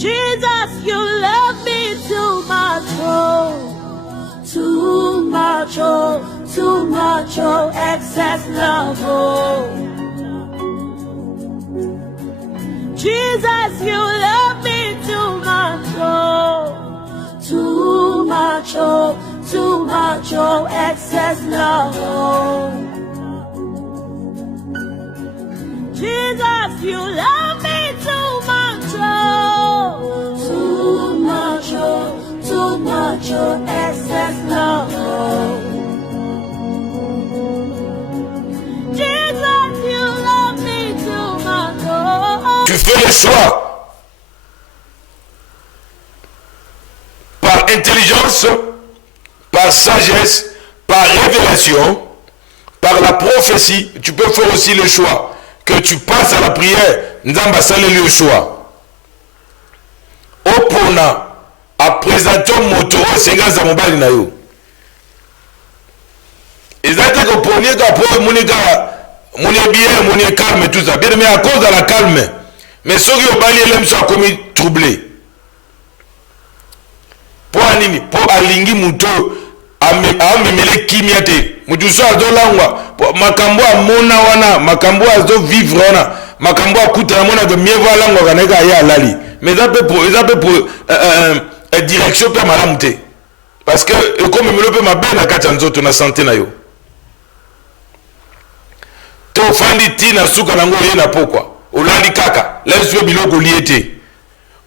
Jesus, you love me too much, oh, too much, oh, too much, oh, excess love, oh. Jesus, you love me too much, oh, too much, oh, too much, oh, excess love, oh. Jesus, you love me too much, oh, too much, oh, too much, oh, excess love, oh. Jesus, you love me too much, oh. Tu fais le choix par intelligence, par sagesse, par révélation, par la prophétie. Tu peux faire aussi le choix que tu passes à la prière. Nzamba sale le choix. Opona a présenté moto senga za mobali na yo. Ezate ko ponier ka po monika monie bien monie calme tout ça. Bien mais à cause de la calme. Mais ceux qui ont bali l'aime sont commis troublés. Pour anini pour alingi muto amemele kimia te. Mutu so azolangwa makambo amona wana makambo azo vivre wana makambo akuta mona de mieux voir langwa kaneka ya lali. Mais ça peut pour direction pe malamu te. Parce que comme me peut ma belle kata nzoto na santé na yo. To fandi tina suka nango yena pokwa. Olandi kaka, laisse-le biloko liété.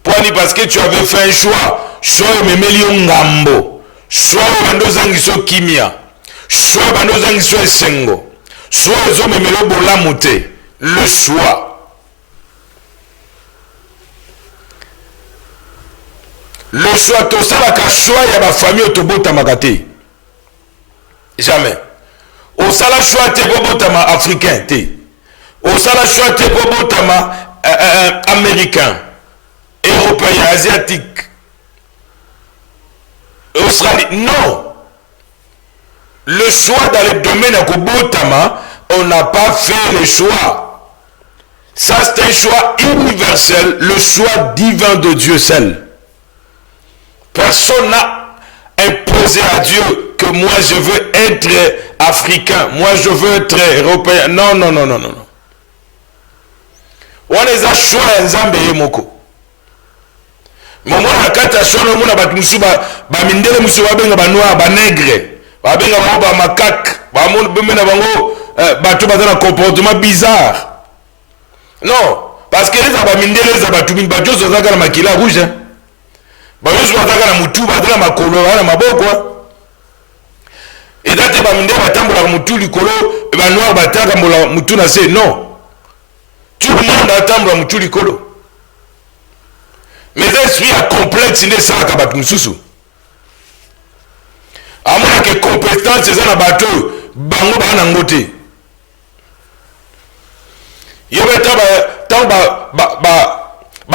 Parce que tu avais fait un choix. Choix memeli ngambo. Choix bando zangiso kimia. Choix bando zangiso esengo. Choix zo memelo bolamute. Le choix. Le choix to ça la choix ya ba famille otobota makate. Jamais. Au sala choix te bobota ma africain te. Au sala choix te bobotama américain, européen, asiatique, australien. Non. Le choix dans le domaine à Kobotama, on n'a pas fait le choix. Ça c'est un choix universel, le choix divin de Dieu seul. Personne n'a imposé à Dieu que moi je veux être africain, moi je veux être européen. Non, non, non, non, non. On les a choix nzambe yemoko. Momo na kata shono muna batu musuba ba mindele musuba benga ba noir ba nègre. Ba benga ba macaque, ba mon bemena bango batu bazana comportement bizarre. Non, parce que les ba mindele za batu min batu zo zaka na makila rouge. Ba yo zo zaka na mutu ba na makolo na maboko. Et date ba mindele batambola mutu likolo ba noir bataka mbola mutu na se non. Tout le monde attend la moutouli kolo. Mais l'esprit a complexe, il est ça à Kabat Moussou. À moins que compétence, c'est un bateau, bango banangote. Il y a tant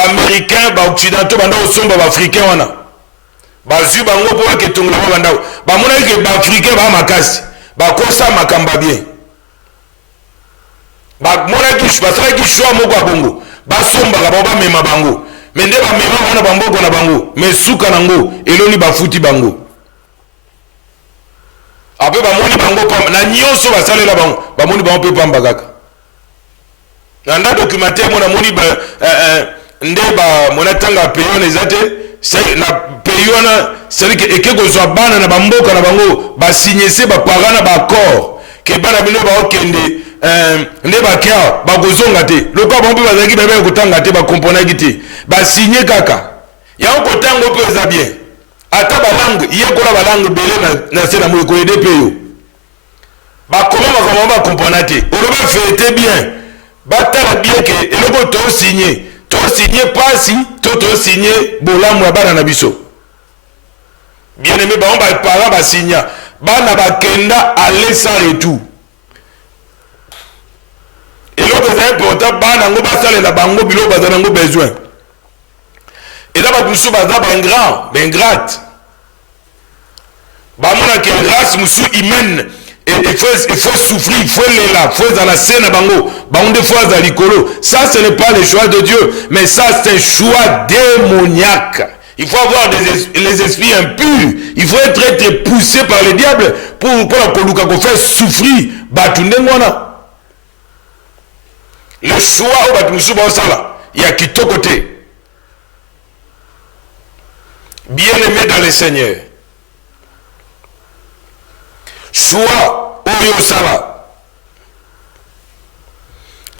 américain, occidentaux, au sombre africain, wana. Bazu bango pour que ton lama bandao. Mona que africain ba makasi. Ba kosa makamba bien. Mona ki basala ki choix moko bongo basomba ka baba mema bango mais nde ba mema wana bamboko na bango mais suka nango eloni bafuti bango ape ba moni bango comme na nyonso basalela bango ba moni bango pe pamba kaka na documentaire mona moni ba nde ba mona tanga peyona ezate c'est na peyona c'est que ekeko zo bana na bamboka na bango ba signer ba parana ba accord ke bana bino ba okende nde bakia bakozonga te lokwa bombe bazaki bebe kotanga te bakompona kiti ba signer kaka ya okotango pe za bien ata balangue yekola balangue belé na sena mo ko aider pe yo bakoma ba kompona te oloba fete bien batala bien ke eloko to signer pasi to signer bolamu ya bana na biso bien aimé ba on ba para ba signer bana bakenda aller sans retour. Et l'autre c'est important, banango basale la bango bilo bazanango besoin. Et là ba musu baza ben ingrate. Ba mona que race musu humaine il faut souffrir, il faut aller là, il faut dans la scène à bango, des fois dans l'icolo. Ça, ce n'est pas le choix de Dieu, mais ça, c'est un choix démoniaque. Il faut avoir les esprits impurs. Il faut être poussé par le diable pour la koluka qu'on fait souffrir. Le choix au batumusu baosala, il y a qui côté. Bien aimé dans le Seigneur. Choix au sala.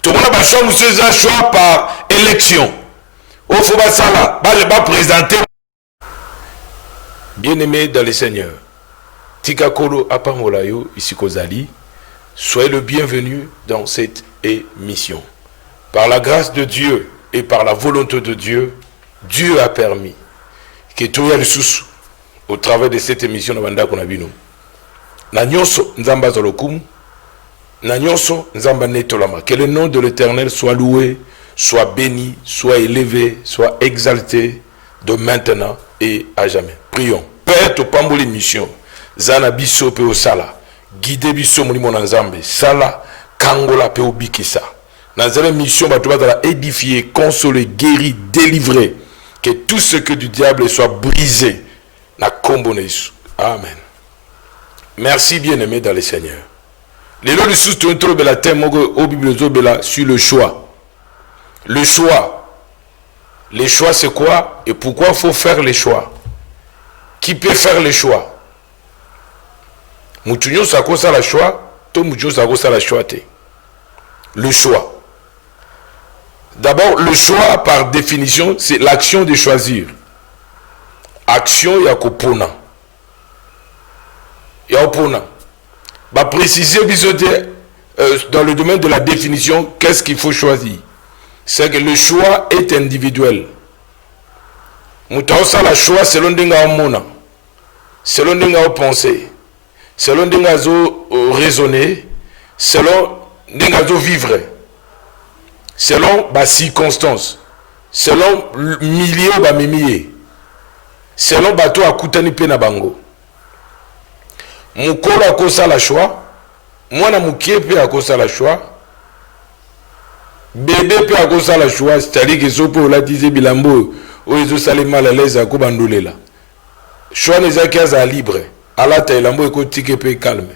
Tout le monde a choix par élection. Au Foba Sala, va présenter. Bien-aimé dans le Seigneur, Tika Kolo Apamolayo, ici Kozali, soyez le bienvenu dans cette émission. Par la grâce de Dieu et par la volonté de Dieu, Dieu a permis que tout le sous au travers de cette émission de Banda Konabino. Nanyonso Nzamba Zolokum, Nanyonso Nzamba Netolama. Que le nom de l'Éternel soit loué, soit béni, soit élevé, soit exalté de maintenant et à jamais. Prions. Père, tu pambo l'émission. Zana biso pe osala. Guide biso molimo na nzambe. Sala kangola pe obikisa. Dans mission, tu vas édifier, consoler, guérir, délivrer. Que tout ce que du diable soit brisé. Na kombo na Yesu. Amen. Merci bien-aimé dans le Seigneur. Les lois du sous-tontro de la thème au bibliothèque sur le choix. Le choix. Les choix, c'est quoi? Et pourquoi il faut faire les choix? Qui peut faire les choix? Moutounio sako ça la choix, to moutounio sako ça la choix. Le choix. D'abord, le choix, par définition, c'est l'action de choisir. Action yakopona. Yakopona. Bah, préciser, dans le domaine de la définition, qu'est-ce qu'il faut choisir? C'est que le choix est individuel. Moutaosa la choix selon denga mona, selon denga penser, selon denga zo raisonner, selon denga zo vivre, selon ba circonstances, selon milieu ba mimier, selon bato akutani pe na bango. Mukolo akosa la choix, mwana mukie pe akosa la choix. Bébé peut avoir la choix, c'est-à-dire que ce pour la disait bilambo, ou ils ont salé mal à l'aise à Kobandoule là. Choix n'est pas libre. À la taille, l'ambo est côté peut calme.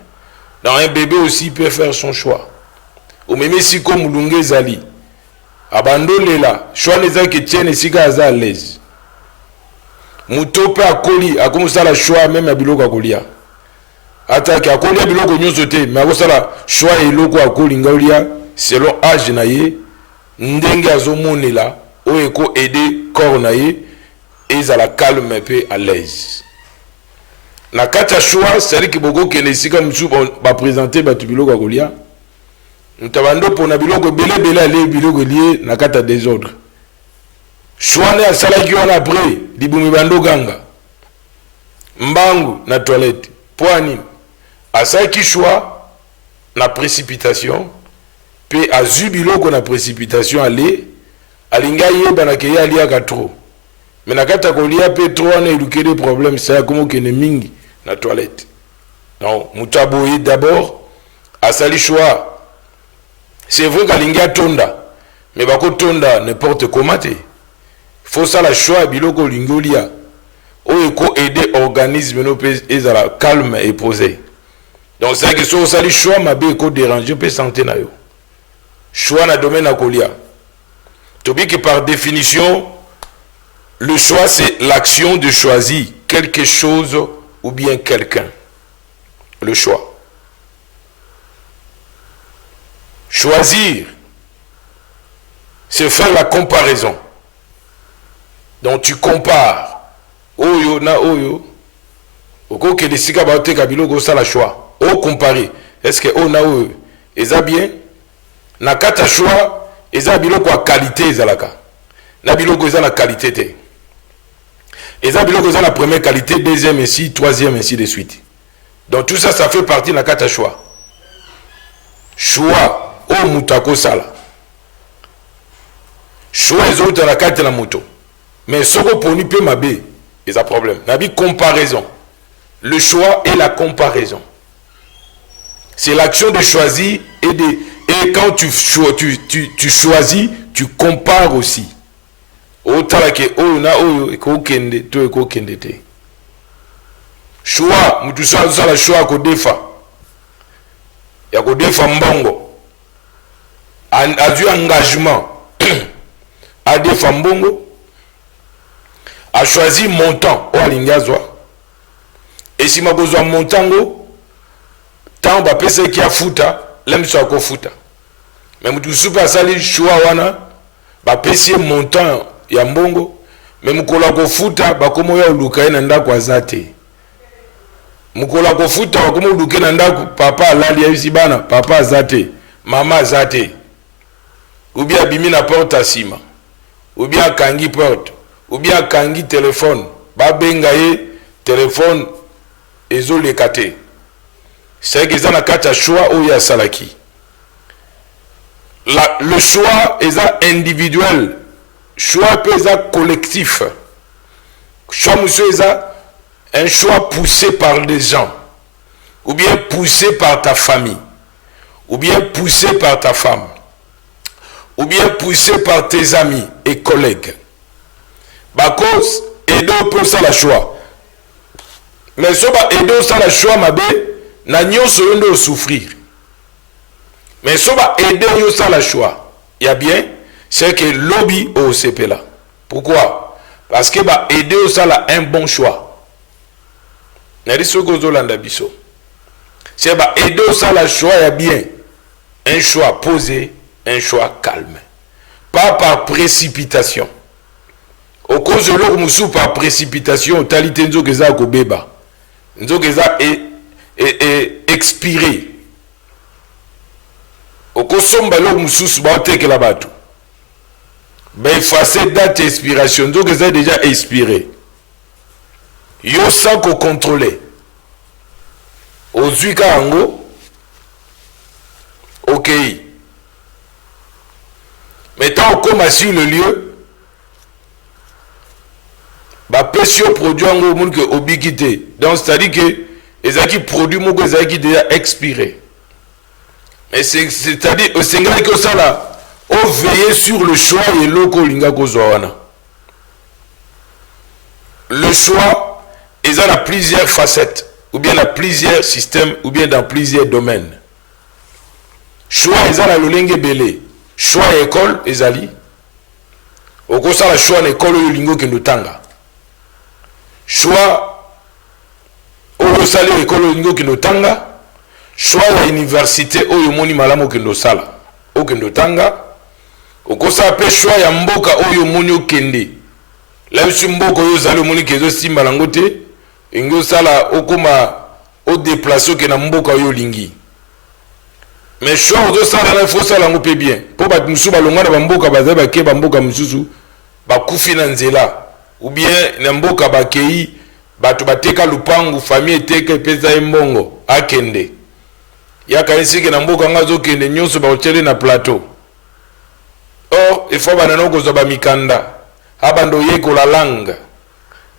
Dans un bébé aussi peut faire son choix. Ou même si comme Lungue Zali, abandonne là, choix n'est pas que tienne et si à l'aise. Mouto peut à colis, à comme ça la choix même à biloko à colia. Attaque à colia biloko nyosote, mais à ça la choix et loko à colingaolia, selon âge naïe. Ndenge azomonela oeko aider corps naïe et à la calme un peu à l'aise. Na kata choix, c'est que beaucoup que les sika musu va présenter batu biloko akolia. Ntabando pona biloko belé aller biloko lié na kata désordre. Choix ne asala ki on après, libumi bando ganga. Mbangu na toilette, poani. Asala ki choix na précipitation. Pe azubilo qu'on a précipitation aller alinga yeba na keya ali aka trop mais na kata ko lia pe trop na éduquer des problèmes ça comme que ne mingi na toilette non mutaboyi d'abord asali choix c'est vrai qu'alinga tonda mais bako tonda n'importe comment il faut ça la choix biloko lingolia o eko aider organisme no pe ezala calme et posé donc c'est que so sali choix mabe ko déranger pe santé na yo. Choix na domaine à colia. Tobi que par définition, le choix c'est l'action de choisir quelque chose ou bien quelqu'un. Le choix. Choisir, c'est faire la comparaison. Donc tu compares. Oyo na oyo. Oko ke desika ba te kabilo go ça la choix. O comparer. Est-ce que o na oyo eza bien? Na kata choix eza biloko a qualité ezalaka na biloko eza la qualité te eza biloko eza la première qualité deuxième ainsi troisième ainsi de suite donc tout ça ça fait partie na kata choix o mutako sala choix ezota na kata na moto mais soko poni pe mabe eza problème na bi comparaison le choix et la comparaison C'est l'action de choisir et quand tu choisis, tu compares aussi. Choix, mutu ça la choix ko defa. Ya ko defa mbongo. A du engagement. A defa mbongo. A choisi montant o alingazwa. Et si ma besoin montant go, tant ba pesa ki a futa, lem so ko futa. Mais mutu super sali choix wana ba pesa montant ya mbongo, mais mukola ko futa ba komo ya uluka ina nda kwa zate. Mukola ko futa ba komo uluka ina nda papa alali ya bana, papa zate, mama zate. Ou bien bimi na porte asima. Ou bien kangi porte, ou bien kangi téléphone, ba benga ye téléphone ezo le kate. C'est que ça na kata choix ou ya salaki. Le choix est individuel. Choix peut être collectif. Choix monsieur est un choix poussé par des gens, ou bien poussé par ta famille, ou bien poussé par ta femme, ou bien poussé par tes amis et collègues. Bakos aider pour ça la choix. Mais si on aider ça la choix ma bé, na nyonso yondo souffrir. Mais si on aider ça la choix, il y a bien, c'est que lobby au CP là. Pourquoi? Parce que bah aider au ça là un bon choix. Nari soko zolanda biso. C'est bah aider au ça la choix il y a bien un choix posé, un choix calme. Pas par précipitation. Au cause de l'eau moussou par précipitation, talité nzo keza ko beba. Nzo keza est expiré. Au cause somba l'eau moussou ba teke la bato. Ben effacer date expiration, donc ils ont déjà expiré. Yo sans qu'on contrôle. Aux Zuika Ango, ok. Maintenant, on commence sur le lieu. Bah, pesio produit en gros, que ubiquité. Donc, c'est-à-dire que les acquis produits, mon que les acquis déjà expiré. Mais c'est-à-dire, c'est vrai que ça là. On veille sur le choix et l'oko linga kozwana. Le choix, il a plusieurs facettes, ou bien dans plusieurs systèmes, ou bien dans plusieurs domaines. Choix, il a le lingue belé. Choix école, ezali. Au cours ça, le choix l'école ou lingo que nous tanga. Choix, au salé école ou lingo que nous tanga. Choix à l'université ou yomoni malamo que nous sala. Ou que nous tanga. Okosa pe choix ya mboka oyo monyo kende. La bisu mboka oyo zalo moni kezo simba langote. Ingo sala okoma o déplacer ke na mboka oyo lingi. Mais choix ozo sala na faut sala ngope bien. Po ba musu ba longa na mboka baza ba ke ba mboka mususu ba kufi na nzela. Ou bien na mboka ba kei batu bateka lupangu famille teka pesa mbongo akende. Ya kanisi ke na mboka ngazo kende nyonso ba hoteli na plateau. Or, il faut banano kozwa mikanda. Abando yeko la langue.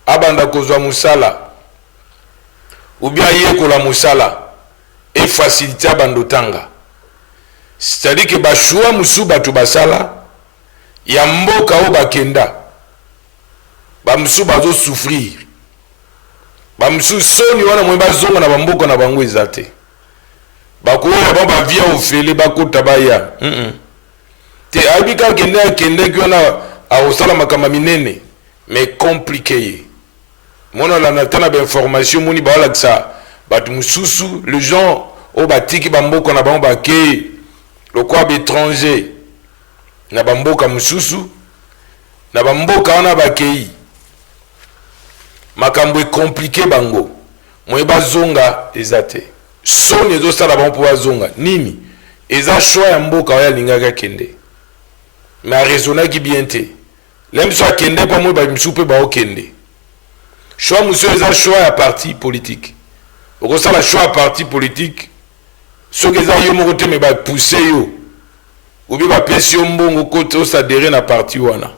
Abanda kozwa musala. Ou bien yeko la musala. Et faciliter abando tanga. C'est-à-dire que bashua musu batu basala. Ya mboka o bakenda. Ba musu bazo souffrir. Ba musu soni wana mwemba zonga na bamboka na bango ezate. Bakuwa baba via ofele bakota baya. Te abika kende kiona a osala makama minene mais compliqué. Mona la natana ba information moni ba la ça batu mususu les gens au batiki bamboko na bamba ke le quoi étranger na bamboka mususu na bamboka na bakei makambo compliqué bango moyeba zonga ezate son ezo sala ba pour zonga nini eza choix ya mboka ya lingaka kende. Mais raisonner qui bien te. L'aime soit kende pas moi ba msupe ba okende. Choix monsieur les choix à parti politique. Au ça la choix à parti politique. Ce que ça yo mo côté me ba pousser yo. Ou bien ba pression mbongo côté s'adhérer na parti wana.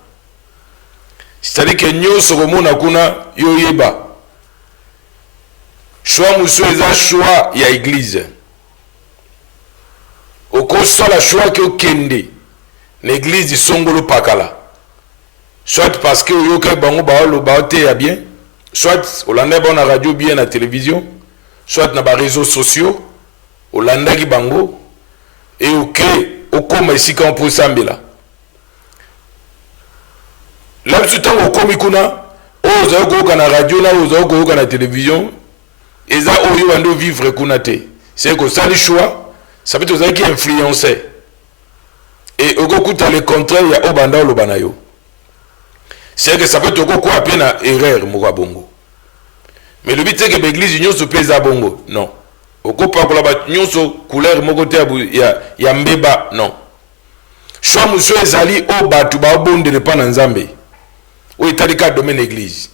C'est-à-dire que nyoso komona kuna yo yeba. Choix monsieur les choix ya église. okosala choix ke okende na église songolo pakala, soit parce que oyoka bango baoloba oteya bien, soit olanda bango na radio bien na télévision, soit na ba réseaux sociaux olandaki bango et okoma esika mpo osambela. Là biso ntango okomi kuna oyo ozali koyoka na radio na oyo ozali koyoka na télévision eza oyo bando vivre kuna te. C'est que ça le choix, ça peut être ozalaki influencé et okokuta le contraire ya obanda olobana yo. C'est que ça peut être okoko ape na erreur moko bongo. Mais le but c'est que l'église nyonso pesa bongo. Non. Okopakola ba nyonso couleur moko te ya mbeba, non. Choix muso ezali o batu ba obondele pa na Nzambe. O etalika domaine église.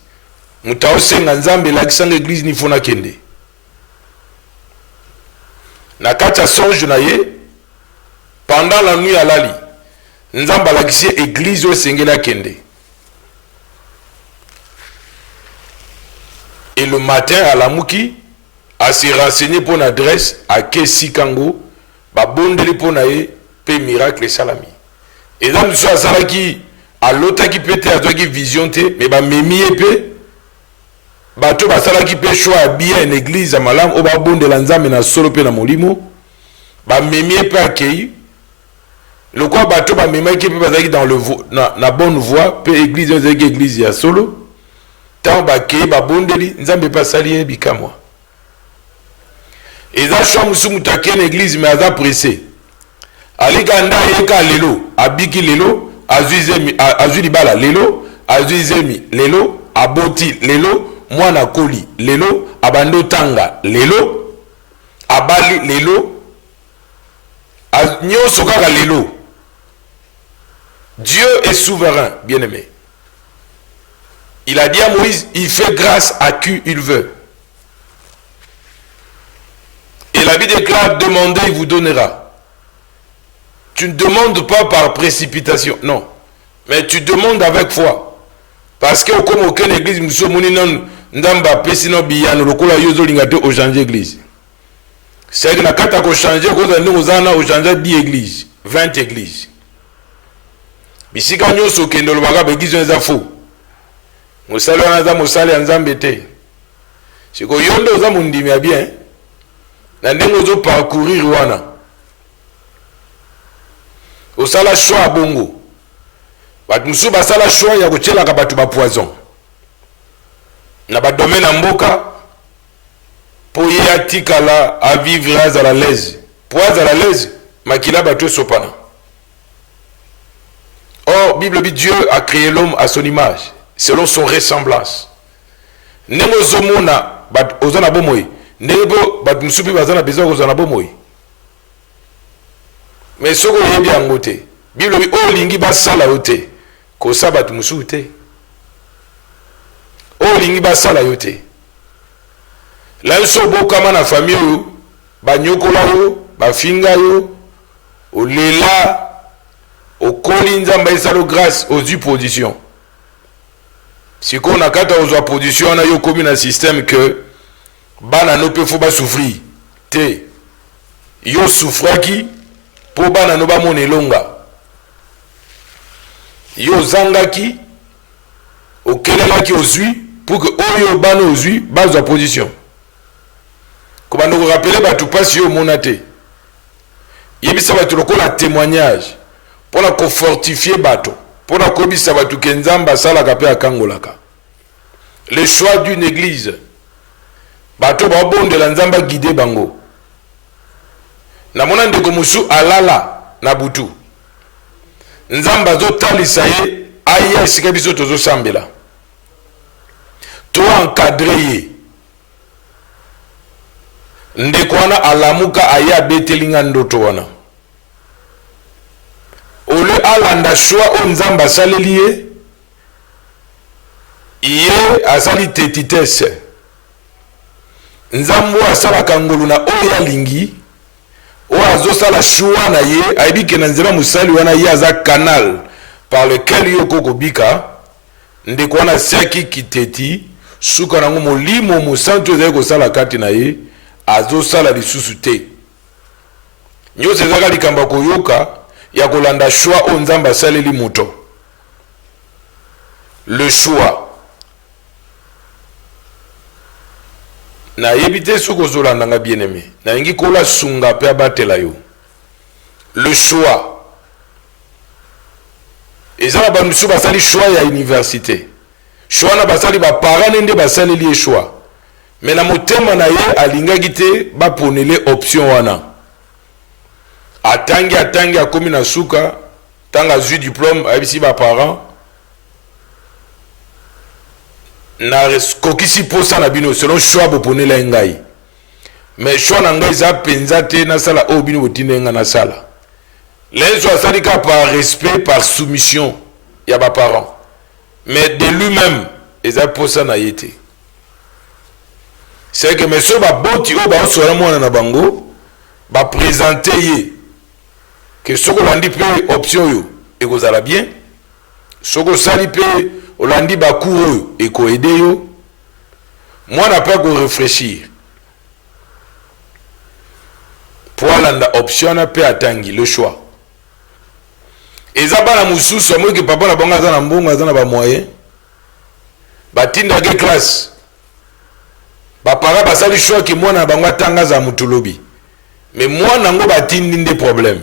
Mutao senga Nzambe la kisanga église ni fona kende. Na kati ya songe na ye pendant la nuit alali Nzambe alakisi église o sengela kende. Et le matin à la Mouki, à se renseigner pour une adresse à Kessi Kango, ba bondeli pour nae pe miracle salami. Et là nous sommes à qui à l'autre qui peut être qui vision te, mais ba memi epé ba to ba sala qui peut choix bien une église à malam o ba bondela Nzambe na solo pe na molimo ba memi epé accueilli. Le quoi ba to ba memi qui peut pas dans le na bonne voie pe église église ya solo. Tant bakei babondeli Nzambe pas salier bikamwa. Et ça chambre sous mutake l'église mais aza pressé. Ali ganda yeka lelo, abiki lelo, azuizemi azulibala lelo, azuizemi lelo, aboti lelo, mwana koli lelo, abando tanga lelo, abali lelo, nyoso kaka lelo. Dieu est souverain, bien-aimé. Il a dit à Moïse, il fait grâce à qui il veut. Et la Bible déclare, demandez, il vous donnera. Tu ne demandes pas par précipitation, non. Mais tu demandes avec foi. Parce que comme aucune église, nous sommes ndamba pesino biyano lokola yozo lingate au changer église. C'est que na kata ko changer ko za ndongo zana au changer 10 églises, 20 églises. Bisika nyoso kendo lobaka begizo eza faux. Musali wana za musali ya Nzambe te. Siko yondo za mundimi ya bien. Na ndengo zo parcourir wana. Osala choix bongo. Bat musu basala choix ya kochela ka batu ba poison. Na ba domaine mboka pour y atikala à vivre à la l'aise. Pour à la l'aise, makila batu sopana. Or, Bible dit Dieu a créé l'homme à son image, selon son ressemblance. Nemo zomona bat ozana bomoy. Nebo bat musupi bazana besoin ozana bomoy. Mais soko yebi angote. Bible dit o lingi basala ote. Ko sabat musute. O lingi basala yote. La nso bokama na famille yo, ba nyokola yo, ba finga yo, o lela au Nzambe esalo grâce aux yeux position. Si qu'on a kata aux position on a yo comme un système que bana no pe faut pas souffrir. Te yo souffra qui pour bana no ba monelonga. Yo zanga qui au kelela qui aux yeux pour que oyo bana aux yeux base de position. Comme nous rappeler ba tout pas yo monate. Yebisa ba tout le témoignage. Pour la fortifier bateau, pour la kobisa bateau kenzamba sala kape akangolaka. Le choix d'une église, bateau ba bon de la nzamba guidé bango. Na mona ndeko musu alala na butu. Nzamba zo talisa ye aya sika biso tozo sambela. To encadré ye. Ndeko wana alamuka aya betelinga ndoto wana. Ole alanda choix o Nzamba saleliye iye asali tetitese Nzambo asala kangolu na oya lingi o azosala choix na ye aibike na nzela musali wana ye aza canal par lequel yo kokobika ndeko wana seki kiteti suka nango molimo musantu ezali kosala kati na ye azosala lisusu te. nyonso ezaka likambo koyoka ya kolanda choix oyo nzambe asaleli moto. Le choix nayebi te soki ozolandanga bien aimé, nalingi kola sunga mpe abatela yo. Le choix eza na bantu mosusu basali choix ya université, choix na basali baparent nde basaleli ye choix, me na motema na ye alingaki te baponele option wana. atangi akomi na suka ntango azwi diplôme ayebisi baparent na kokisi mposa na bino selon choix boponela ngai, mais choix na ngai eza mpenza te nasala oyo bino botinda nga nasala. Lenzo asali ka par respect, par soumission ya baparent, mais de lui-même eza mposa na ye te. C'est que meso baboti oyo baosola mwana na bango baprésente ye ke soki olandi mpe option oyo ekozala bien, soki osali mpe olandi bacours oyo ekoede yo, mwana mpe akorefléchir po alanda option na mpe atangi le choix. Eza bana mosusu amoki papa na bango aza na mbongo, aza na bamoyen, batindaki classe, bapara basali choix ke mwana na bango atanga aza motu lobi, mais mwana nango batindi nde problème.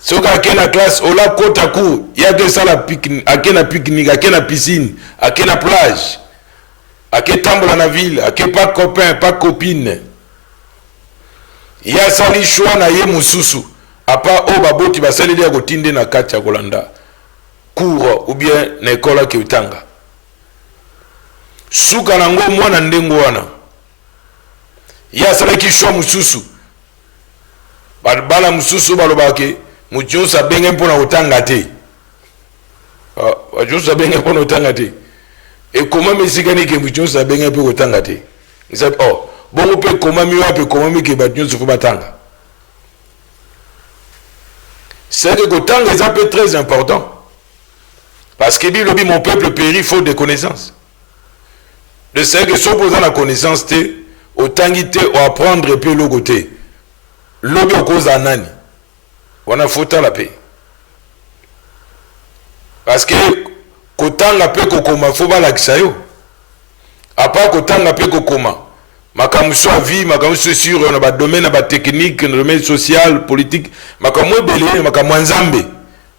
Soki ake na classe ola kota cour yake sala pique-nique, ake na pique-nique, ake na piscine, ake na plage, ake tambola na ville, ake pas copain pas copine, ya sali choix na ye mosusu apa o baboti basaleli ya kotinde na kati ya kolanda cours ou bien na ekola ke utanga. Suka nango mwana ndengo wana ya salaki choix mosusu, bala mosusu balobake mujonsa benge mpona kotanga te, mujonsa benge mpona kotanga te, ekoma mesikani ke mujonsa benge mpe kotanga te. Isabi bongo mpe komami wapi komami ke bato nyonso fo batanga. C'est que kotanga eza mpe très important, parce que bilobi mon peuple périt faute de connaissance. De c'est que soki oza na connaissance te otangi te oapprendre mpe eloko te, lobi okoza nani wana fotala pe. Parce que kotanga mpe kokoma fo balakisa yo, apa kotanga mpe kokoma makambo so a vie, makambo so sur na ba domaine na ba technique, na domaine social, politique, makambo ebele, makambo nzambe.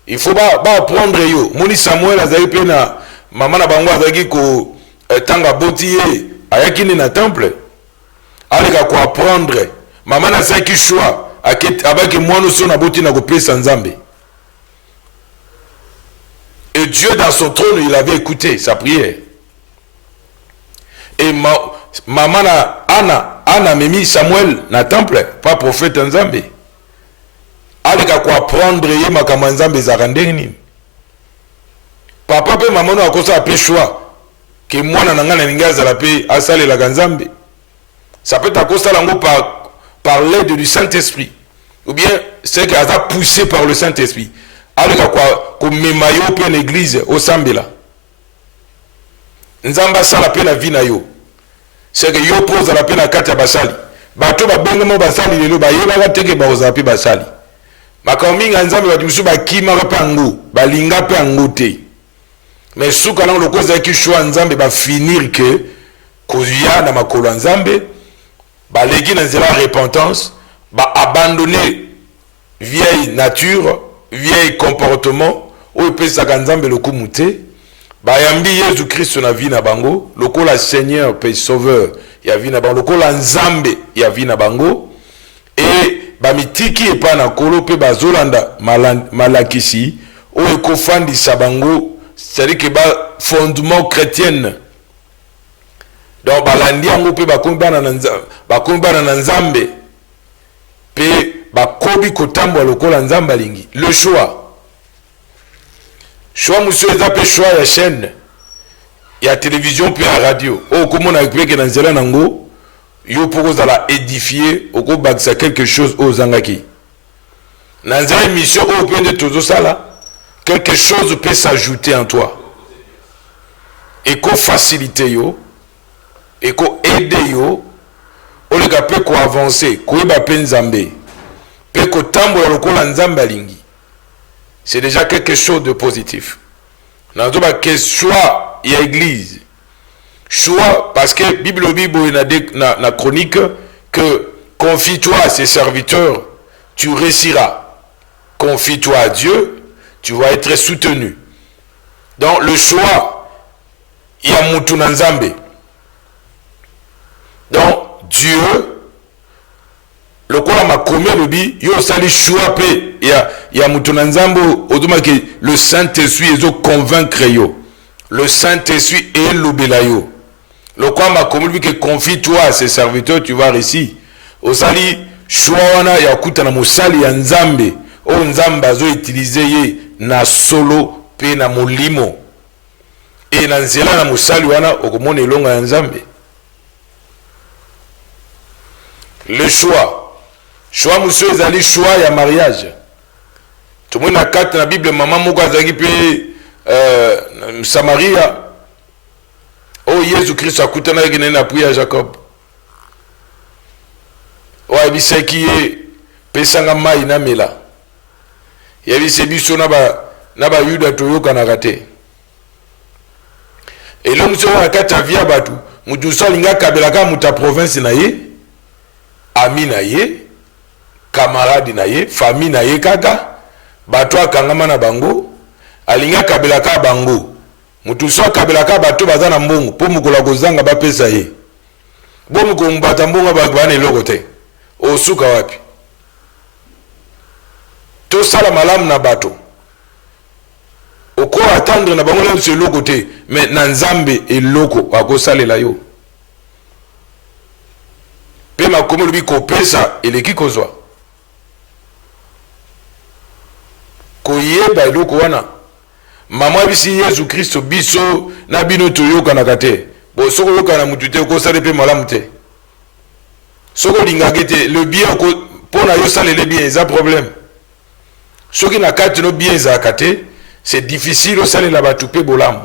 Il faut ba apprendre yo. Moni Samuel azali pe na mama na bango azali ko tanga botiye ayaki na temple. Aleka ko apprendre. Mama na saki choix abaki mwana so na boti na ko pesa nzambe. Et Dieu dans son trône, il avait écouté sa prière. Et maman na Anna memi Samuel na temple, pas prophète nzambe. Aleka ko apprendre ye makambo nzambe za ndenge. Papa pe maman no akosa ape choix ke mwana na ngana ninga za la pe asale la nzambe. Ça peut akosa lango par l'aide du Saint-Esprit. Ou bien c'est qu'elle a poussé par le Saint-Esprit. Aleka ko memayo pe l'église au sambela. Nzamba sala pe na vie na yo. C'est que yo pose la peine à kati ya basali. Bato ba bengemo basali lelo ba yeba teke ba ozapi basali. Makominga nzambe ba musu ba kima pa ngo, ba linga pe ngote. Mais suka na lokoza ki choix nzambe ba finir que kozia na makolo nzambe, ba legi na zela repentance, ba abandonner vieille nature, vieil comportement, ou pesa nzambe le kumute. Bayambi Yesu Christ na vie na bango, lokola Seigneur pe sauveur ya vie na bango, lokola nzambe ya vie na bango, et bamitiki epa na kolo pe bazolanda malakisi o ekofandisa bango, c'est-à-dire que ba fondement chrétien. Donc balandi yango pe bakomi bana na nzambe pe bakobi kotambola lokola nzambe alingi. Le choix. Choix monsieur ezapé choix ya chaîne ya télévision puis ya radio o komona peke na nzela nango yo poko zala édifier oko bakisa quelque chose aux zangaki na nzela émission o pende tozo sala quelque chose peut s'ajouter en toi et ko faciliter yo et ko aider yo o le ka peut ko avancer ko ba pe nzambe pe kotambola lokola nzambe alingi, c'est déjà quelque chose de positif. Nazoba que choix ya église, choix parce que Bible na chronique que confie-toi à ses serviteurs, tu réussiras. Confie-toi à Dieu, tu vas être soutenu. Donc le choix, il y a Mutuna Nzambe. Donc Dieu, le quoi m'a commis le bi, yo sali choix pe, il y a Mutuna Nzambe, autrement que le Saint-Esprit est convaincre yo. Le Saint-Esprit est l'obélayo. Le quoi m'a commis le bi que confie-toi à ses serviteurs, tu vas réussir. Au sali choix wana ya kuta na musali ya Nzambe. O Nzamba zo utiliser ye na solo pe na molimo e na nzela na musali wana okomona elonga ya Nzambe. Le choix monsieur ezali choix ya mariage. Tumona kati na Bible mama moko azaki pe Samaria o Yesu Kristo akutana yake na priya Jacob. Wa bisaki ye pesanga mai na mela. Yabi sebiso na ba yuda toyoka na kate. Et l'homme se wa kata via batu, mutu salinga kabelaka muta province na ye, ami na ye, camarade na ye, famille na ye kaka, batu akangama na bango, alinga kabelaka bango. Mutu so kabelaka batu baza na mbongo, po mukola kozanga ba pesa ye. Bo muko mbata mbongo ba bana eloko te. Osuka wapi? To sala malamu na bato oko attendre na bango le loko te mais na Nzambe eloko akosalela yo pe makomo lubi kopesa eleki kozwa koyeba eloko wana mama bisi Yesu Kristo biso na bino toyoka na kate bo soko yoka na mutu te okosala pe malamu te soko lingaki te le bien pona yo salele bien eza problème. Ce qui n'a qu'à te bien zakate, c'est difficile au salé la batoupe bolam.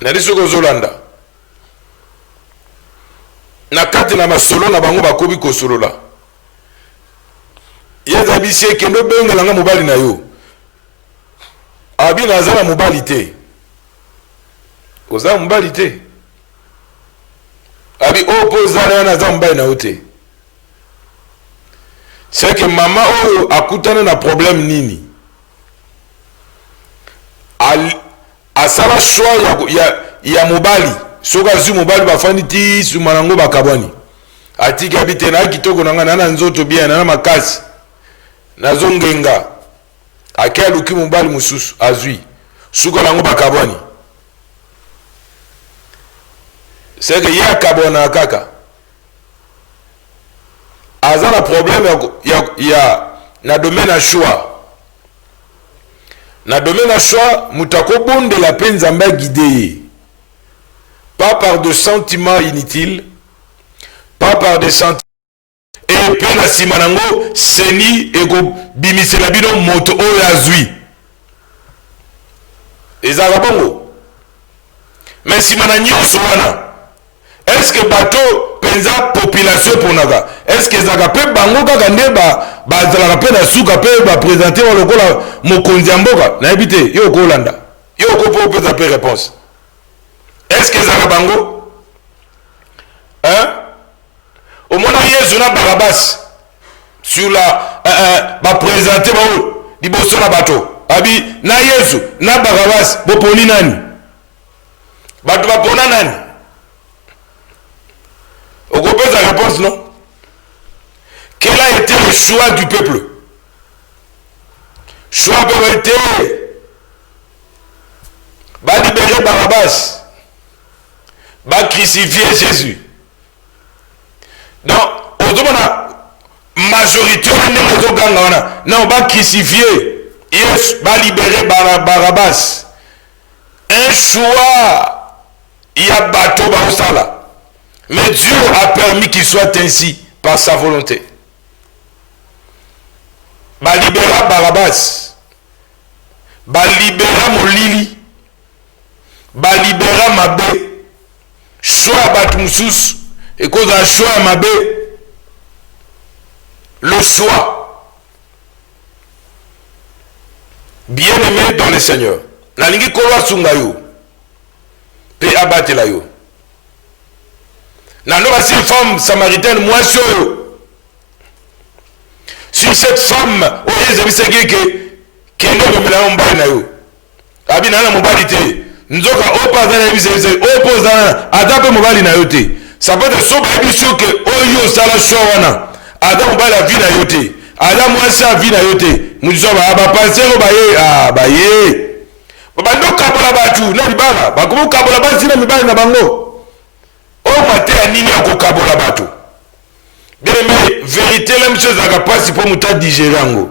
Nadiso Zolanda. Na kati na masolo na bango bakobi ko solo la. Yeza bisie kendo benga nga mobali na yo. Abi na zala mobali te. Oza mobali te. Abi opozana na za mobali na ote. C'est que maman a coûté un problème nini. A sala choix ya mobali. Soka zu mobali ba fani ti su manango ba kabani. Atiki habite na kitoko nanga na nzoto bien na makasi. Na zongenga. Akia luki mobali mususu azui. Suka nango ba kabani. C'est que ya kabona kaka. Azana problème ya na domaine à choix. Na domaine à choix, mutako bonde la peine zamba guidé. Pas par de sentiments inutiles, pas par des sentiments. Et puis la simanango seni ego bimisela bino moto o yazui. Ezala bongo. Mais simananyo soana. Est-ce que bateau penza population pour naga? Est-ce que zaka pe bango kaka nde ba zala pe na suka pe ba présenter wa lokola mokonzi mboka na ebité yo ko landa yo ko po pesa pe réponse? Est-ce que zaka bango hein au moins Yesu na Barabas sur la ba présenter ba liboso na bateau abi na Yesu na Barabas boponi nani bato ba pona nani? On comprend la réponse, non? Quel a été le choix du peuple? Choix de été va libérer Barabbas, va crucifier Jésus. Donc, on majorité non, va crucifier, yes, va libérer Barabbas. Un choix, il y a bateau Baosala. Mais Dieu a permis qu'il soit ainsi par sa volonté. Ba libéra Barabbas. Ba libéra Molili. Ba libéra Mabé. Choix Batmoussous. et cause un choix à ma le choix. Bien aimé dans le Seigneur. Nalingi kolwa sungayo. Pe abate la yo. Nano basi femme samaritaine moi sur cette femme oye zebisege kendo bemela mbali na yo. Abi nana mobali te. Nzoka opa zana bisebise opo zana adape mobali na yo te. Ça peut être so ba biso ke oyo sala showana. Ada mobali la vie na yo te. Ada moi sa vie na yo te. Mudiso ba passer ba ye ba ye. Bando kabola batu na libala bakumu kabola basi na mibali na bango o mate anini akokabola batu bien mais vérité la chose aka pasi pour muta digérer yango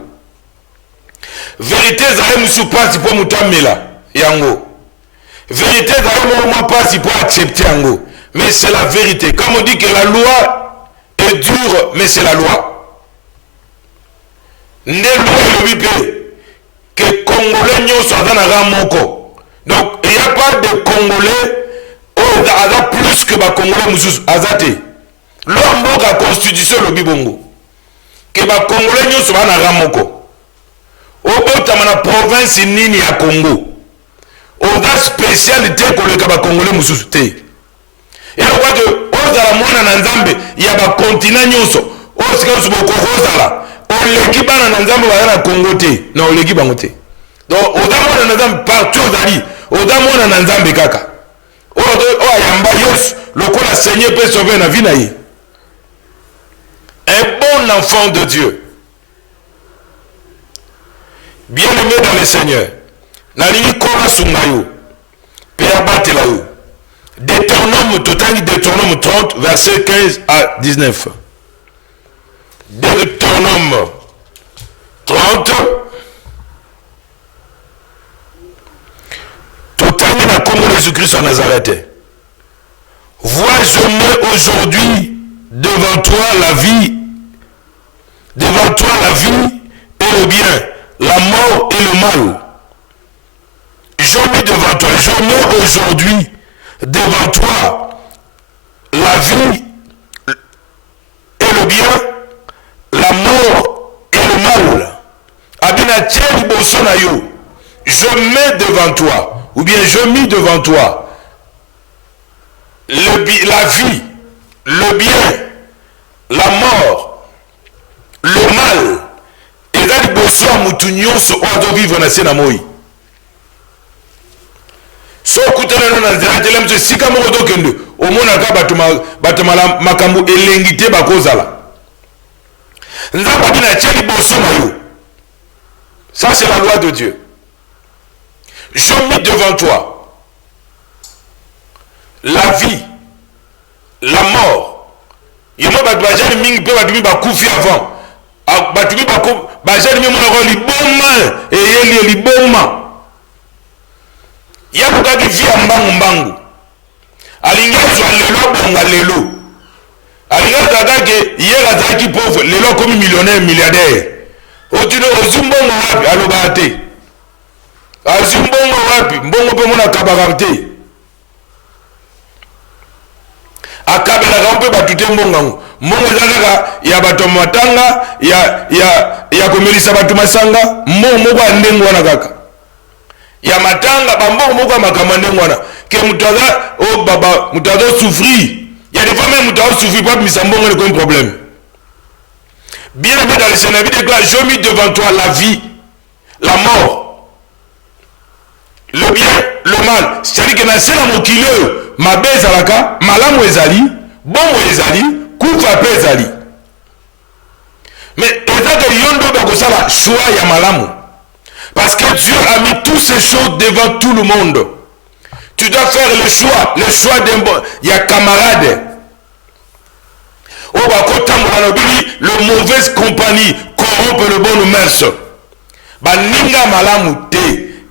vérité za musu pasi pour muta mela yango vérité za mo pasi pour accepter yango mais c'est la vérité comme on dit que la loi est dure mais c'est la loi ne loi le bipe que Congolais nyonso aza na ramoko. Donc il n'y a pas de Congolais aza plus que ba Congolais mususu azate. L'homme constitution le bibongo. Que ba Congolais nyonso ba na ramoko. Obotama na province nini ya Congo. Oza spécialité ko le ba Congolais mususu te. Et on voit que ozala mwana na nzambe ya ba continent nyonso. Osika so boko ozala. Oleki bana na nzambe ba na Congo te na oleki bango te donc odamona na nzambe partout ozali odamona na nzambe kaka o ayamba yesu lokola Seigneur peut sauver na vie na ye un bon enfant de Dieu bien aimé dans le Seigneur nalingi kola sungayo pe abatela yo Deutéronome 30 verset 15 à 19 Deutéronome 30 Totangi na Congo Jésus-Christ en Nazareth. Vois, je mets aujourd'hui devant toi la vie et le bien, la mort et le mal. Je mets aujourd'hui devant toi la vie et le bien, la mort et le mal. Abinatiel Bosonayo, je mets devant toi, ou bien je mis devant toi la vie, le bien, la mort, le mal. Et là, il bosso à Moutounion, ce oiseau vivre na Sénamoï. So kutana na nzela mse sika mo do kende o mona ka batuma la makambu elengite bakozala nzamba bina tcheli boso na yo. Ça c'est la loi de Dieu. Je mets devant toi la vie, la mort. Il y a des gens qui ont koufi avant. Des gens qui ont liboma et liboma. Il y a des gens qui vivent en mbangu. Alingazwa lelo bonga lelo. Alingazwa ke yera zaki pauvre lelo comme millionnaire milliardaire. Otino ozumbongo wapi alobate. Azumbongo wapi mbongo pe mona kabarakte. Akabela kampe batute mbongo. Mbongo zakaka ya bato matanga ya komelisa bato masanga mbongo moko ndengo wana kaka. Ya matanga bambongo moko makama ndengo wana. Que mutaza oh baba mutaza souffrir. Il y a des fois même mutaza souffrir pas misambongo ne comme problème. Bien aimé dans le Seigneur, déclare, je mis devant toi la vie, la mort, le bien, le mal. C'est-à-dire que dans le mokile, ma bezalaka, malamu ezali, bongo ezali, kufa pe ezali. Mais ezaka yondo bakosala choix ya malamu. Parce que Dieu a mis toutes ces choses devant tout le monde. Tu dois faire le choix d'un bon, il y a camarade. Le mauvaise compagnie corrompt le bon mœurs. Baninga malamu te,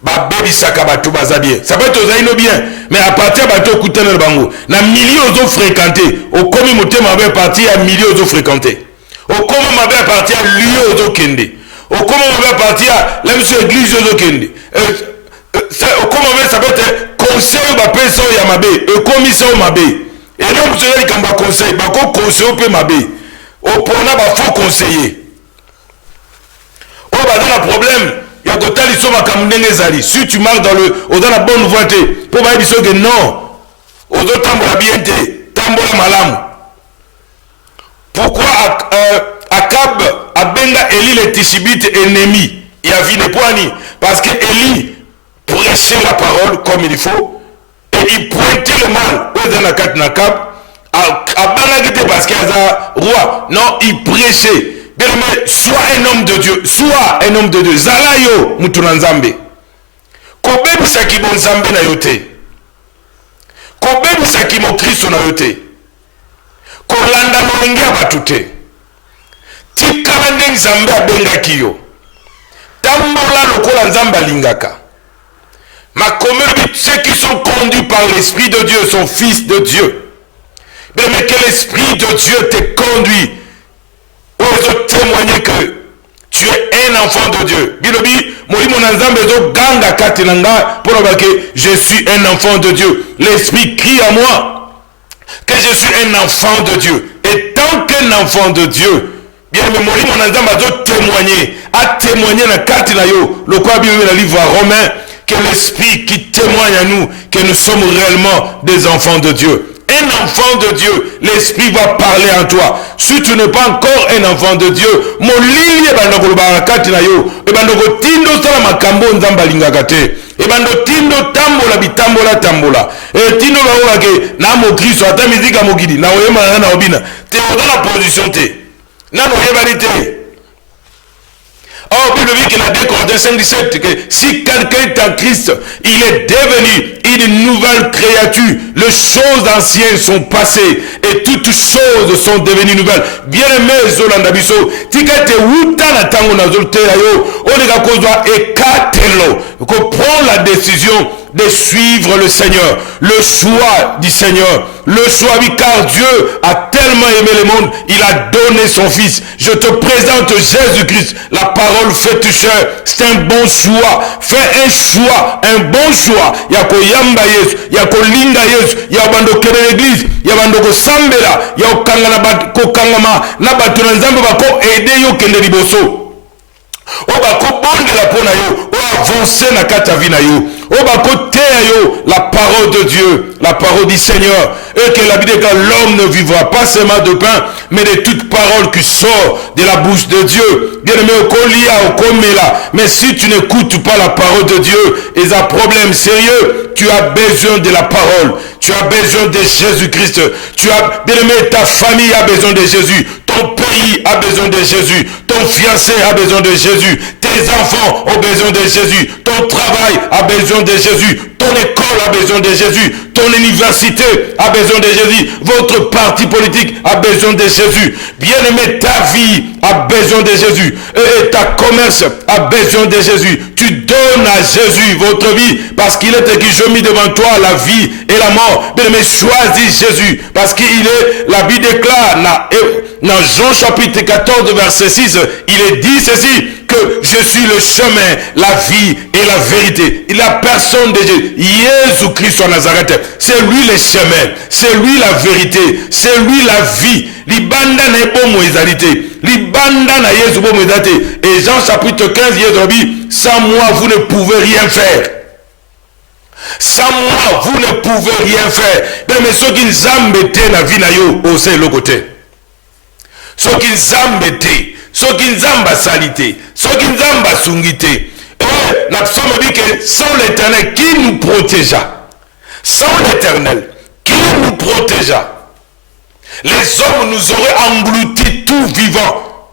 ba bebi sakabatu bazabie. Ça peut être bien, mais à partir bato kutana bango. Na milieu aux fréquentés, au commis motema ba parti à milieu aux fréquentés. Au commis ma ba parti à lieu aux kende. Au commis ma ba parti à la monsieur église aux kende. Au commis ça peut être conseil ba personne ya mabe, commission mabe. Et là, vous avez dit qu'on conseil, conseiller au PMAB. Au prenant, il faut conseiller. Oh, dans le problème, il y a d'autres qui sont à si tu marches dans la bonne voie, pour dire que non, aux autres tambola bien, tambola malam. Pourquoi Akab a benga Eli les Tishibite ennemis? Il y a vu des poignées. Parce que Eli prêchait la parole comme il faut. Et il pointait le mal. Parce qu'il y a un roi. Non, il prêchait. Sois un homme de Dieu. Sois un homme de Dieu. Zalayo mutunanzambe. Kobebi saki bon zambe na yote. Kobebi saki mo Kristo na yote. Kolanda molingia batute. Tikala ndenge zambe abengaki yo. Tambola lokola nzamba lingaka. Ceux qui sont conduits par l'Esprit de Dieu sont fils de Dieu. Mais que l'Esprit de Dieu te conduit. Pour témoigner que tu es un enfant de Dieu. Bilobi, je suis un enfant de Dieu. L'Esprit crie à moi que je suis un enfant de Dieu. Et tant qu'un enfant de Dieu, bien mais mon âme a témoigner, dans la carte le quoi bien le livre Romain, que l'Esprit qui témoigne à nous que nous sommes réellement des enfants de Dieu. Un enfant de Dieu, l'Esprit va parler en toi. Si tu n'es pas encore un enfant de Dieu, mon ligne Oh, Bible dit qu'il a dit Corinthiens 5:17 que si quelqu'un est en Christ, il est devenu une nouvelle créature. Les choses anciennes sont passées et toutes choses sont devenues nouvelles. Bien aimé, Zolandabiso, Tikate Wutana Tango Nazolterayo, Onega Kozwa et Katelo, qu'on prend la décision de suivre le Seigneur, le choix du Seigneur, le choix, car Dieu a tellement aimé le monde, il a donné son Fils. Je te présente Jésus-Christ, la parole fait chair, c'est un bon choix, fais un choix, un bon choix. Yako yamba Yesu, yako linda Yesu, yabando kere l'église, yabando ko sambela, yako kangana ko kangama, na batu na nzambe bako aider yo kende liboso. Oba ko bondela pona yo, o avancer na kata vina yo. Oba ko teya yo la parole de Dieu, la parole du Seigneur, et que la Bible dit que l'homme ne vivra pas seulement de pain, mais de toute parole qui sort de la bouche de Dieu. Bien-aimé, mais si tu n'écoutes pas la parole de Dieu, et un problème sérieux, tu as besoin de la parole. Tu as besoin de Jésus-Christ. Bien-aimé, ta famille a besoin de Jésus. Ton pays a besoin de Jésus. Ton fiancé a besoin de Jésus. Tes enfants ont besoin de Jésus. Ton travail a besoin de Jésus. Ton école a besoin de Jésus. Ton université a besoin de Jésus. Votre parti politique a besoin de Jésus. Bien-aimé, ta vie a besoin de Jésus. Et ta commerce a besoin de Jésus. Tu donnes à Jésus votre vie parce qu'il est écrit, je mis devant toi la vie et la mort. Bien-aimé, choisis Jésus parce qu'il est, la Bible déclare dans Jean chapitre 14 verset 6, il est dit ceci, que je suis le chemin, la vie et la vérité. Il n'y a personne de Jésus. Jésus-Christ en Nazareth. C'est lui le chemin. C'est lui la vérité. C'est lui la vie. Libanda na ebomo ezalité. Libanda na Yesu bomo ezalité. Et Jean chapitre 15, Jésus dit, sans moi vous ne pouvez rien faire. Sans moi vous ne pouvez rien faire. Mais ceux qui nous embêtent la vie na yo, c'est le côté. Ceux qui nous embêtent. Ceux qui nous ambasalité, ceux qui nous ambassungité. Et la psaume dit que sans l'Éternel qui nous protégea, sans l'Éternel qui nous protégea, les hommes nous auraient engloutis tout vivant.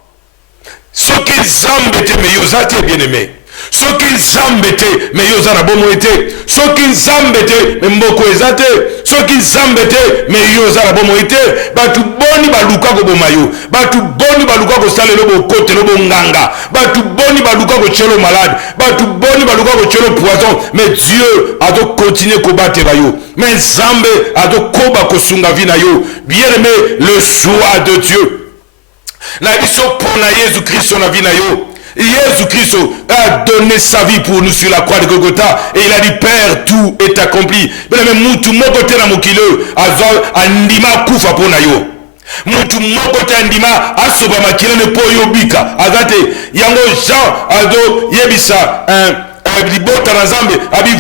Ceux qui nous embêtaient, mais ils ont été bien aimés. Ceux qui nous embêtaient, mais ils ont bon été. Ceux qui nous embêtaient, mais beaucoup ils ont été. Ceux qui nous embêtaient, mais ils ont bon été. Batu boni baluka ko bomayo. Batu boni baluka ko sale lobo kote lobo nganga. Batu boni baluka ko chelo malade. Batu boni baluka ko chelo poison. Mais Dieu a de continuer ko battre bayo. Mais Zambe a de koba ko sunga vina yo. Bien aimé, le choix de Dieu. Na biso pona Jésus Christ na vina yo. Jésus-Christ a donné sa vie pour nous sur la croix de Golgotha et il a dit Père, tout est accompli. Mais même mutu moko te na mokile andima kufa pona yo. Mutu moko te andima asoba makile ne po yo bika. Azate yango Jean ado yebisa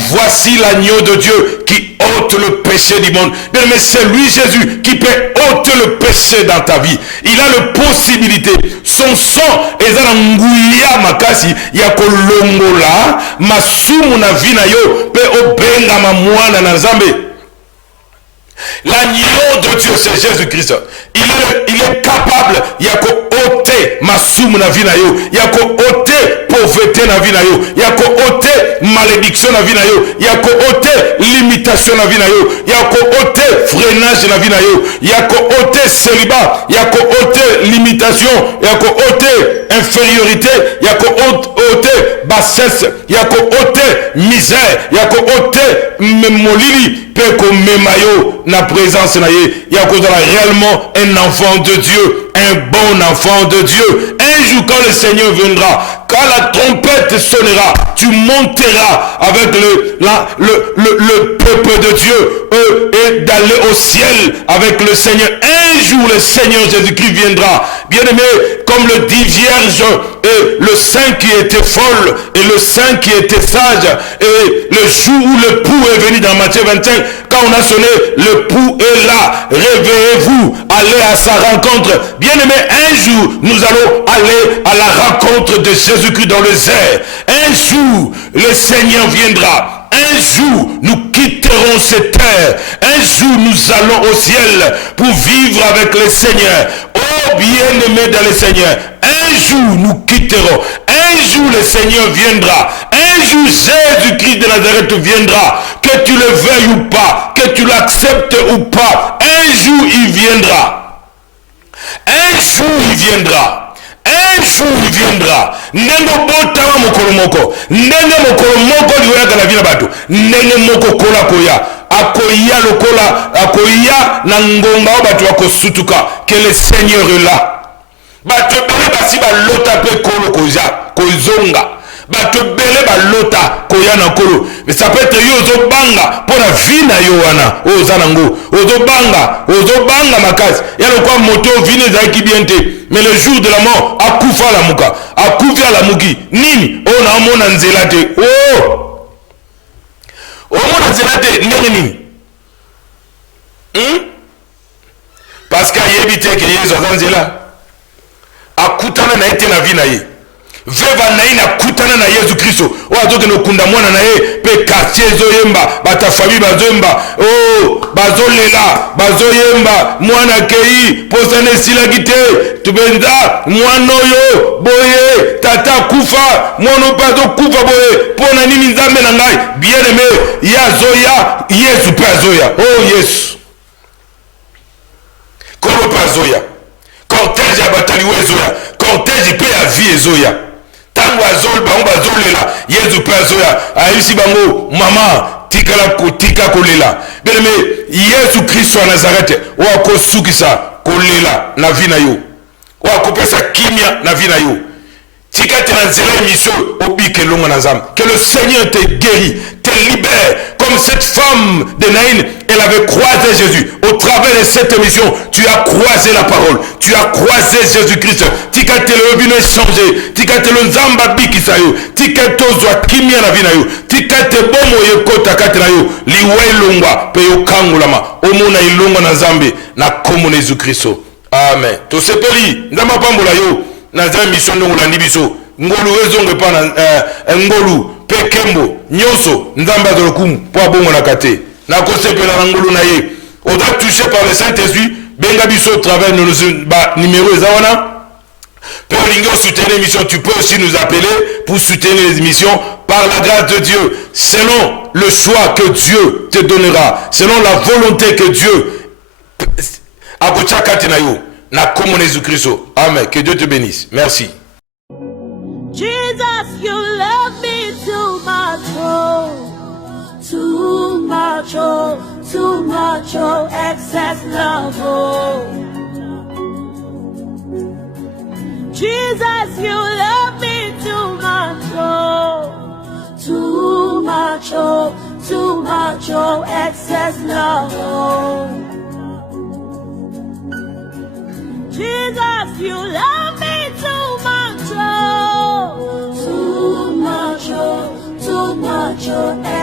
voici l'agneau de Dieu qui ôte le péché du monde. Bien, mais c'est lui Jésus qui peut ôter le péché dans ta vie. Il a la possibilité. Son sang est dans l'angouilla makasi ya kolongola masumu na vina yo pe obenga mamwana na Nzambe. L'agneau de Dieu, c'est Jésus-Christ. Il est capable, il y a qu'à ôter masumu na vina yo, il y a qu'à ôter pauvreté na vina yo, il y a qu'à ôter malédiction na vina yo, il y a qu'à ôter limitation na vina yo, il y a qu'à ôter freinage na vina yo, il y a qu'à ôter célibat, il y a qu'à ôter limitation, il y a qu'à ôter infériorité, il y a qu'à ôter bassesse, il y a qu'à ôter misère, il y a qu'à ôter molili. Na présence il y a réellement un enfant de Dieu, un bon enfant de Dieu. Un jour quand le Seigneur viendra, quand la trompette sonnera, tu monteras avec le peuple de Dieu et d'aller au ciel avec le Seigneur. Un jour le Seigneur Jésus-Christ viendra. Bien aimé, comme le dit Vierge, et le saint qui était folle et le saint qui était sage, et le jour où le pou est venu dans Matthieu 25, quand on a sonné, le pou est là, réveillez-vous, allez à sa rencontre. Bien aimé, un jour nous allons aller à la rencontre de Jésus-Christ dans les airs. Un jour le Seigneur viendra. Un jour, nous quitterons cette terre. Un jour, nous allons au ciel pour vivre avec le Seigneur. Oh, bien-aimés dans le Seigneur, un jour, nous quitterons. Un jour, le Seigneur viendra. Un jour, Jésus-Christ de Nazareth viendra. Que tu le veuilles ou pas, que tu l'acceptes ou pas, un jour, il viendra. Un jour, il viendra. Un jour il viendra. Ndenge botama mokolo moko. Ndenge mokolo moko liweka na vina bato. Ndenge moko kola koya. Akoya lokola. Akoya na ngonga o bato akosutuka. Que le Seigneur est là. Bato bele basi ba lota pe kolo koya. Kozonga. Bato bele ba lota koya na kolo. Mais ça peut être yozo banga. Pour la vie na yo wana. Ozanango. Ozo banga makasi. Yalo kwa moto vine za kibiente. Mais le jour de la mort, akufa la muka, akufa la muki, nini, on a mon anzelate, oh, mon anzelate, nini, parce qu'il y a évité que les anzela, akutana na ete na vina ye, veva na ina kutana na Yesu Kristo, o azoke no kunda mwana na ye, pe quartier zoyemba, bata famille bazoyemba, oh, bazolela, bazoyemba, mwana kei, posane silagite, tubenza, mwana yo, boye, tata kufa, mwana pazo kufa boye, pona nini nzambe na ngai, bien aimé, ya zoya, Yesu pe azoya, oh Yesu. Komo pe azoya, cortège abataliwe zoya, cortège pe ya vie zoya. Tango azol bango bazolela Yesu pe azoya ayisi bango mama tika kolela. Bien aimé, Yesu Kristo wa Nazareth wako sukisa kolela na vina yo. Wako pesa kimia na vina yo. Tika te na nzela émission obike longa na nzambe. Que le Seigneur te guérit, te libère comme cette femme de Naïn, elle avait croisé Jésus. Au travers de cette émission, tu as croisé la parole, tu as croisé Jésus-Christ. Tika te le vino échanger, tika te le nzamba bikisa yo, tika tozwa kimia na vina yo, tika te bomo yekota kati na yo, liwe ilongwa pe yo kangulama, omona ilongwa na nzambe na komo na Jésus-Christ. Amen. To sepeli, nzamba pambola yo. Naza mission ndongo landi biso ngolu ezonge pa na ngolu pekembo nyoso nzamba zolokumu po abongo na kate na kosepela na ngolu na ye oda touché par le Saint-Esprit benga biso au travers de nos numéros ezawana pour l'ingo soutenir l'émission. Tu peux aussi nous appeler pour soutenir les émissions par la grâce de Dieu selon le choix que Dieu te donnera, selon la volonté que Dieu abochaka tenayo. Na komo Jésus Christ. Amen. Que Dieu te bénisse. Merci. Jesus, you love me too much, oh, too much, oh, too much, oh, excess love, oh. Jesus, you love me too much, oh, excess love. Jesus, you love me too much, oh, too much, oh, too much, oh.